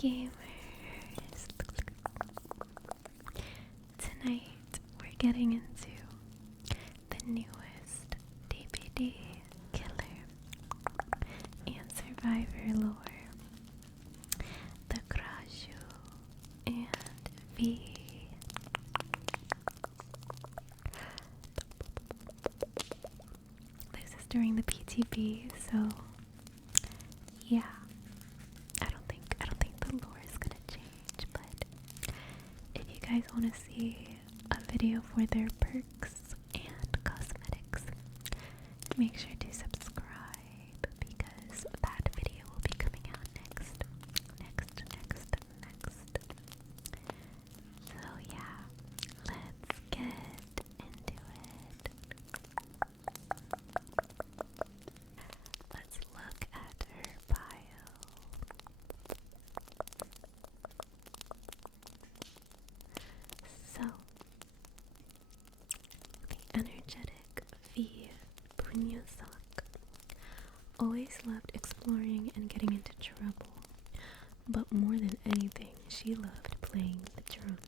gamers! Tonight we're getting into the newest DBD killer and survivor lore, the krasue and V. This is during the PTB, so yeah. I don't think the lore is gonna change, but if you guys want to see a video for their perks and cosmetics, make sure to subscribe because that video will be coming out next. So yeah, let's get into it. Let's look at her bio. So, the energetic boonyasak always loved exploring and getting into trouble, but more than anything, she loved playing the drums.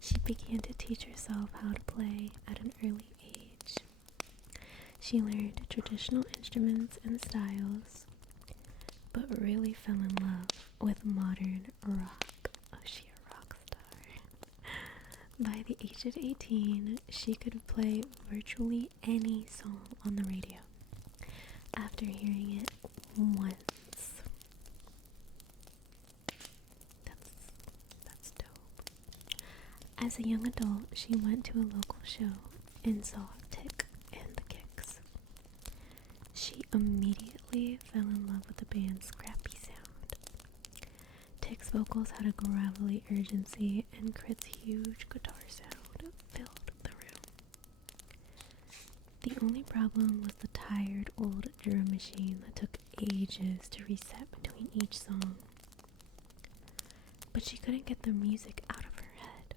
She began to teach herself how to play at an early age. She learned traditional instruments and styles, but really fell in love with modern rock. Oh, she a rock star. By the age of 18, she could play virtually any song on the radio after hearing it once. That's dope. As a young adult, she went to a local show and saw Tick and the Kicks. She immediately fell in love with the band's scrappy sound. Tick's vocals had a gravelly urgency, and Crit's huge guitar sound filled the room. The only problem was the tired old drum machine that took ages to reset between each song. But she couldn't get the music out of her head.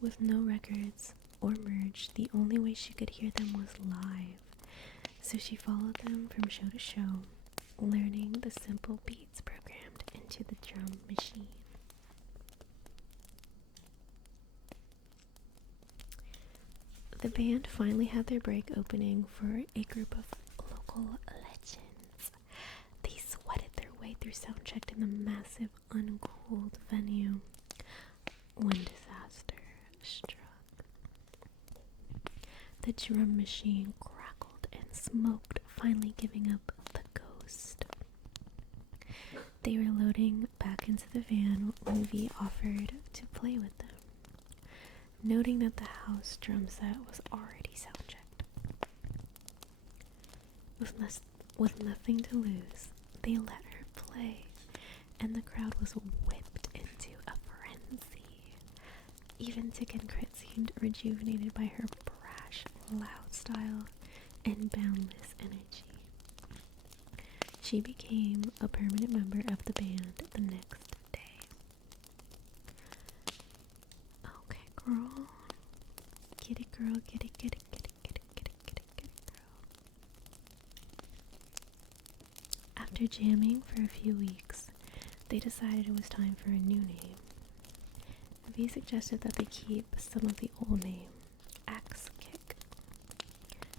With no records or merge, the only way she could hear them was live. So she followed them from show to show, learning the simple beats programmed into the drum machine. The band finally had their break opening for a group of local legends. They sweated their way through soundcheck in the massive, uncooled venue when disaster struck. The drum machine crackled and smoked, finally giving up the ghost. They were loading back into the van when V offered to play with them. Noting that the house drum set was already soundchecked. With nothing to lose, they let her play, and the crowd was whipped into a frenzy. Even Tick and Crit seemed rejuvenated by her brash, loud style and boundless energy. She became a permanent member of the band the next day. Okay, girl. Kitty girl, kitty, kitty, kitty, kitty, kitty, kitty, kitty girl. After jamming for a few weeks, they decided it was time for a new name. V suggested that they keep some of the old name, Axe Kick.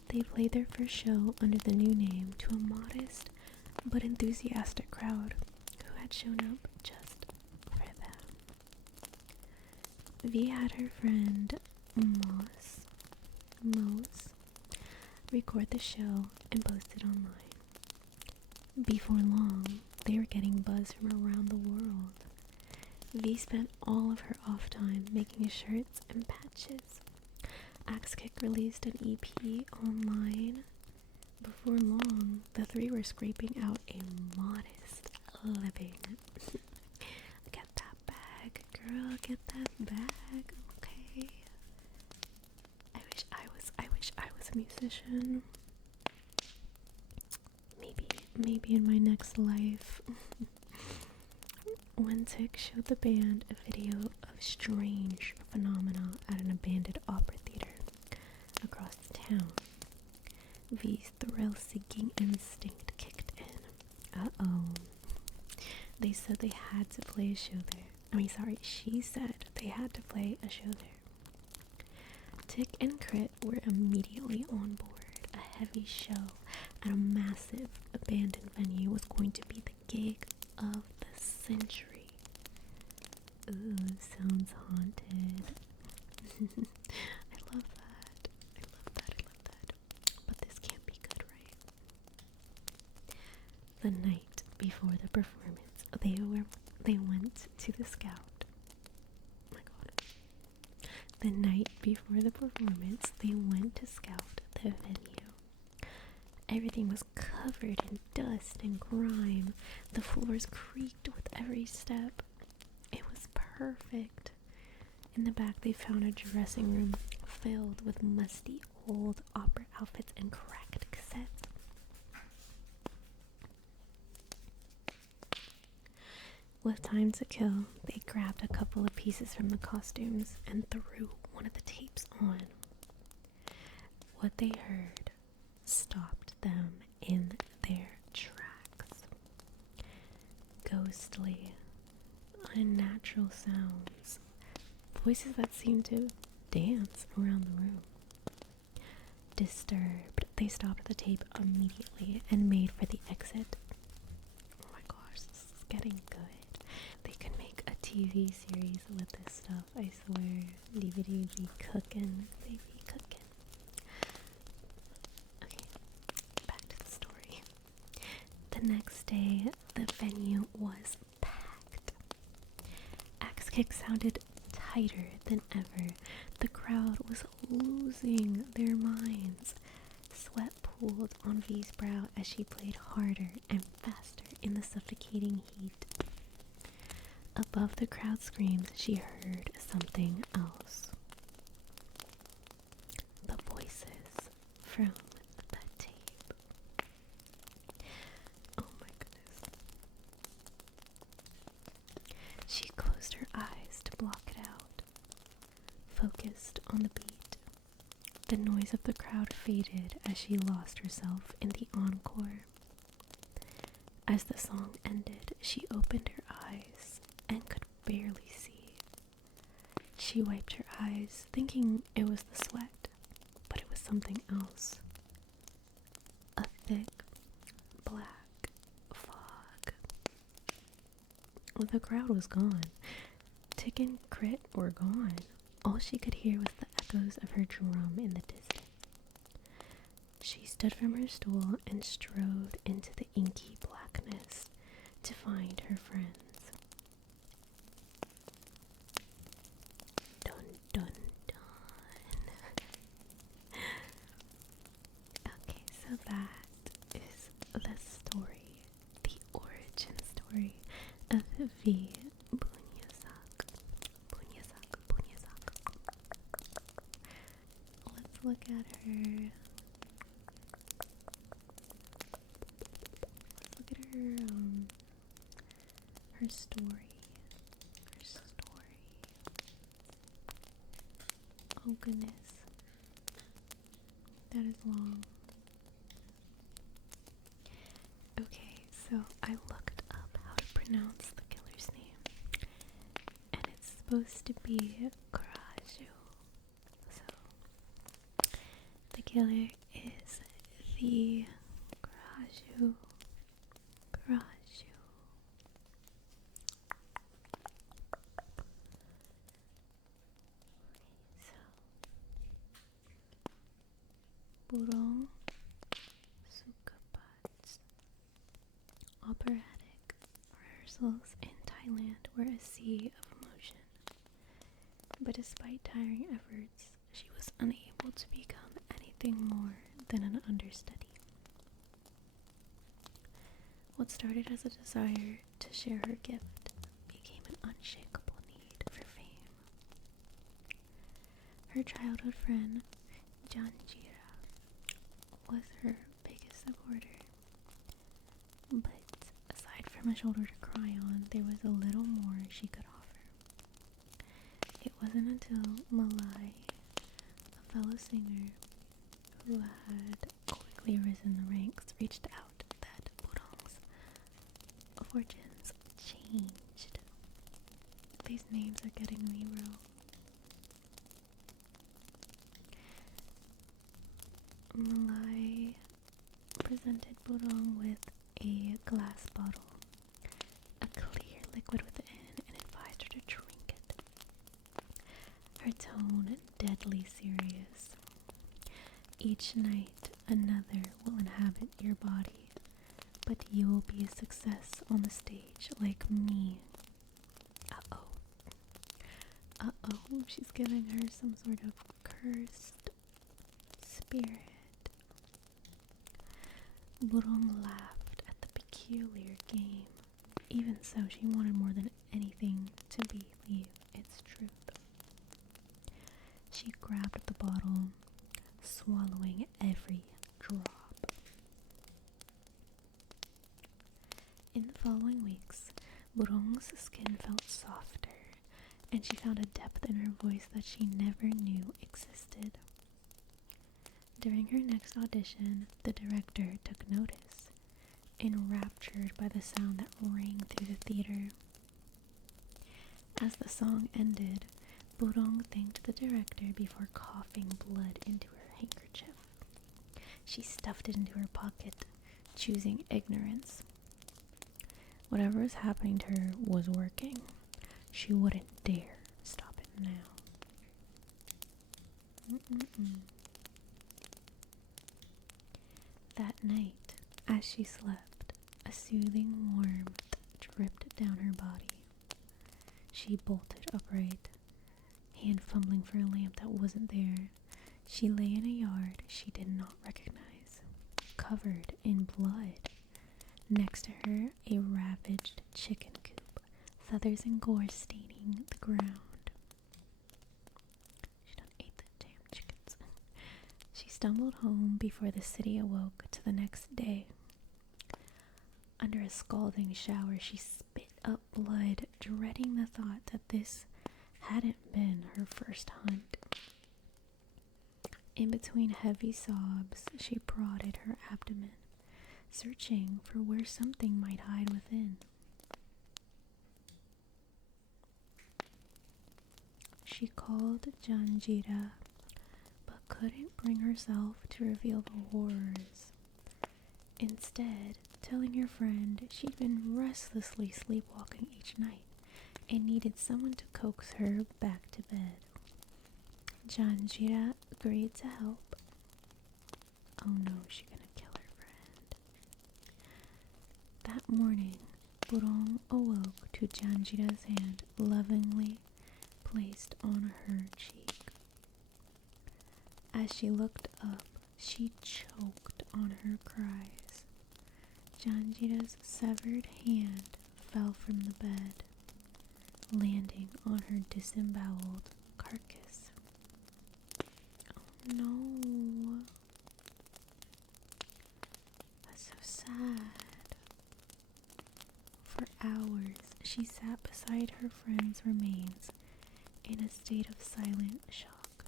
They played their first show under the new name to a modest but enthusiastic crowd who had shown up just for them. V had her friend Mose record the show and post it online. Before long, they were getting buzz from around the world. V spent all of her off time making shirts and patches. Axe Kick released an EP online. Before long, the three were scraping out a modest living. Get that bag, girl, get that bag, okay? I wish I was a musician. Maybe in my next life. When Tick showed the band a video of strange phenomena at an abandoned opera theater across the town, V's thrill-seeking instinct kicked in. Uh-oh. They they said they had to play a show there. She said they had to play a show there. Tick and Crit were immediately on board. A heavy show at a massive abandoned venue was going to be the gig of the century. Ooh, sounds haunted. I love that. But this can't be good, right? The night before the performance, they went to the Scout. Oh my god. The night before the performance, they went to scout the venue. Everything was covered in dust and grime. The floors creaked with every step. It was perfect. In the back, they found a dressing room filled with musty old opera outfits and cracked cassettes. With time to kill, they grabbed a couple of pieces from the costumes and threw one of the tapes on. What they heard stopped them in their tracks. Ghostly, unnatural sounds, voices that seemed to dance around the room. Disturbed, they stopped the tape immediately and made for the exit. Oh my gosh, this is getting good. They could make a TV series with this stuff, I swear. DVD be cooking, they be cooking. Okay, back to the story. The next day, the venue was packed. Axe kick sounded tighter than ever. The crowd was losing their minds. Sweat pooled on V's brow as she played harder and faster in the suffocating heat. Above the crowd screams, she heard something else. The voices from the tape. Oh my goodness. She closed her eyes to block it out, focused on the beat. The noise of the crowd faded as she lost herself in the encore. As the song ended, she opened her eyes and could barely see. She wiped her eyes, thinking it was the sweat, but it was something else. A thick, black fog. The crowd was gone. Tick and Crit were gone. All she could hear was the echoes of her drum in the distance. She stood from her stool and strode into the inky blackness to find her friends. Dun dun dun. Okay, so that is the story, the origin story of V. boonyasak. Let's look at her. Her story. Oh goodness, that is long. Okay, so I looked up how to pronounce the killer's name, and it's supposed to be krasue. So the killer is the krasue. 𝗲𝗪𝘂𝗶𝗽𝗺𝗺 Operatic rehearsals in Thailand were a sea of emotion, but despite tiring efforts, she was unable to become anything more than an understudy. What started as a desire to share her gift became an unshakable need for fame. Her childhood friend, 𝐤𝐭𝐚𝐳𝐝, was her biggest supporter, but aside from a shoulder to cry on, there was a little more she could offer. It wasn't until Malai, a fellow singer who had quickly risen the ranks, reached out that Pudong's fortunes changed. changed. These names are getting me, bro. Malai presented Burong with a glass bottle, a clear liquid within, and advised her to drink it. Her tone deadly serious. Each night, another will inhabit your body, but you will be a success on the stage like me. Uh-oh. Uh-oh, she's giving her some sort of cursed spirit. Burong laughed at the peculiar game. Even so, she wanted more than anything to believe its truth. She grabbed the bottle, swallowing every drop. In the following weeks, Burong's skin felt softer, and she found a depth in her voice that she never knew existed. During her next audition, the director took notice, enraptured by the sound that rang through the theater. As the song ended, Burong thanked the director before coughing blood into her handkerchief. She stuffed it into her pocket, choosing ignorance. Whatever was happening to her was working. She wouldn't dare stop it now. That night, as she slept, a soothing warmth dripped down her body. She bolted upright, hand fumbling for a lamp that wasn't there. She lay in a yard she did not recognize, covered in blood. Next to her, a ravaged chicken coop, feathers and gore staining the ground. She done ate the damn chickens. She stumbled home before the city awoke to the next day. Under a scalding shower, she spit up blood, dreading the thought that this hadn't been her first hunt. In between heavy sobs, she prodded her abdomen, searching for where something might hide within. She called 𝐤𝐭𝐚𝐳𝐝, but couldn't bring herself to reveal the horrors. Instead, telling her friend she'd been restlessly sleepwalking each night and needed someone to coax her back to bed. 𝐤𝐭𝐚𝐳𝐝 agreed to help. Oh no, she's gonna kill her friend. That morning, Burong awoke to 𝐤𝐭𝐚𝐳𝐝's hand lovingly placed on her cheek. As she looked up, she choked on her cries. 𝐤𝐭𝐚𝐳𝐝's severed hand fell from the bed, landing on her disemboweled carcass. Oh no. That's so sad. For hours, she sat beside her friend's remains in a state of silent shock.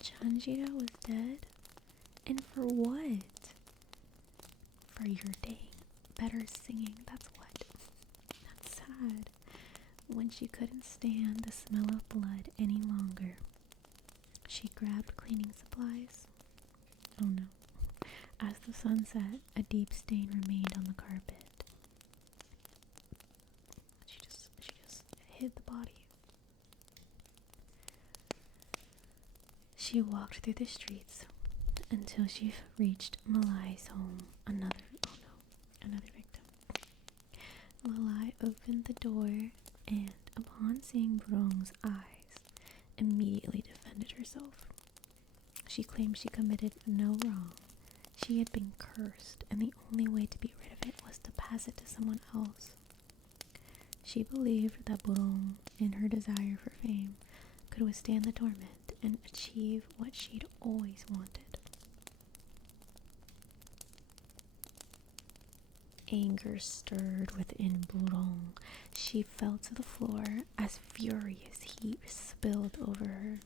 𝐤𝐭𝐚𝐳𝐝 was dead? And for what? For your dang better singing, that's what. That's sad. When she couldn't stand the smell of blood any longer, she grabbed cleaning supplies. Oh no. As the sun set, a deep stain remained on the carpet. She just hid the body. She walked through the streets until she reached Malai's home. Another victim. Malai opened the door and, upon seeing Burong's eyes, immediately defended herself. She claimed she committed no wrong. She had been cursed, and the only way to be rid of it was to pass it to someone else. She believed that Burong, in her desire for fame, could withstand the torment and achieve what she'd always wanted. Anger stirred within Burong. She fell to the floor as furious heat spilled over her.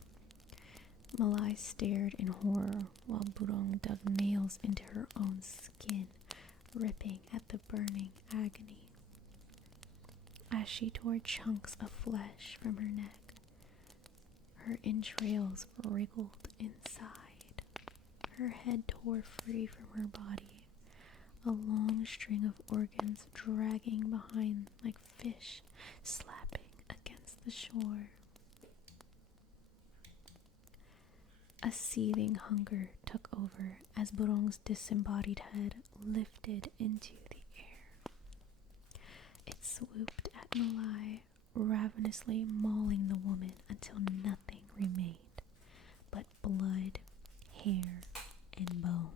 Malai stared in horror while Burong dug nails into her own skin, ripping at the burning agony. as she tore chunks of flesh from her neck. Her entrails wriggled inside. Her head tore free from her body, a long string of organs dragging behind like fish slapping against the shore. A seething hunger took over as 푸.ong's disembodied head lifted into the air. It swooped at 𝐦𝐤𝐜𝐫, ravenously mauling the woman until nothing remained but blood, hair, and bone.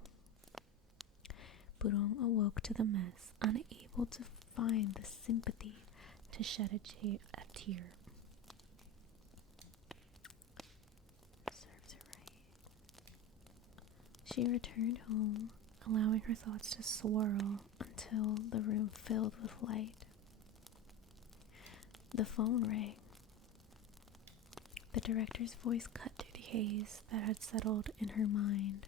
푸.ong awoke to the mess, unable to find the sympathy to shed a tear. Serves her right. She returned home, allowing her thoughts to swirl until the room filled with light. The phone rang. The director's voice cut through the haze that had settled in her mind.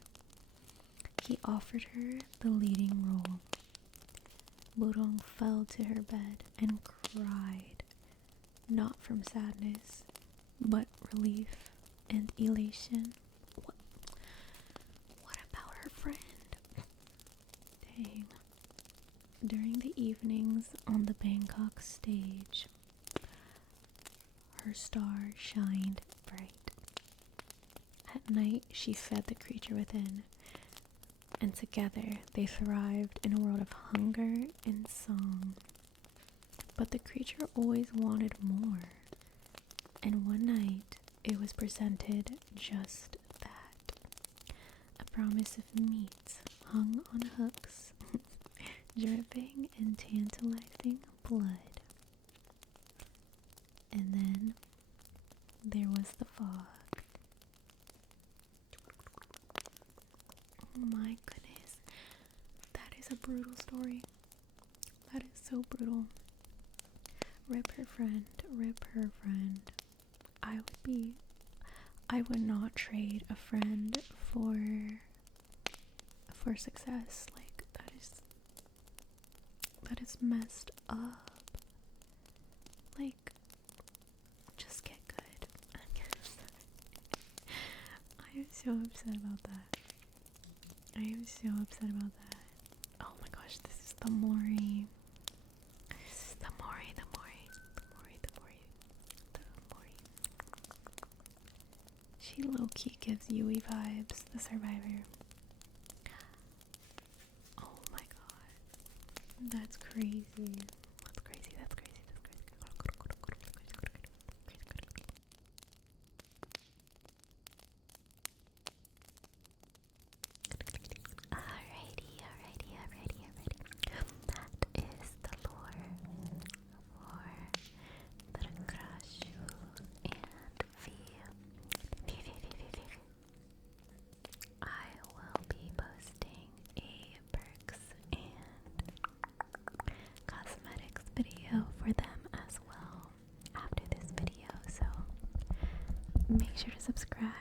He offered her the leading role. 푸.ong fell to her bed and cried, not from sadness, but relief and elation. What about her friend? Dang. During the evenings on the Bangkok stage, her star shined bright. At night, she fed the creature within, and together they thrived in a world of hunger and song. But the creature always wanted more, and one night it was presented just that. A promise of meat hung on hooks, dripping in tantalizing blood. And then there was the fog. Oh my goodness. That is a brutal story. That is so brutal. Rip her friend. Rip her friend. I would not trade a friend for success. Like, that is messed up. Like, just get good, I guess. I am so upset about that. Oh my gosh, this is the Mori. She low-key gives 𝐦𝐢𝐜𝐵𝐵 vibes, the survivor. Oh my god. That's crazy. Alrighty. That is the lore for the krasue and I will be posting a perks and cosmetics video for them as well after this video, so make sure to subscribe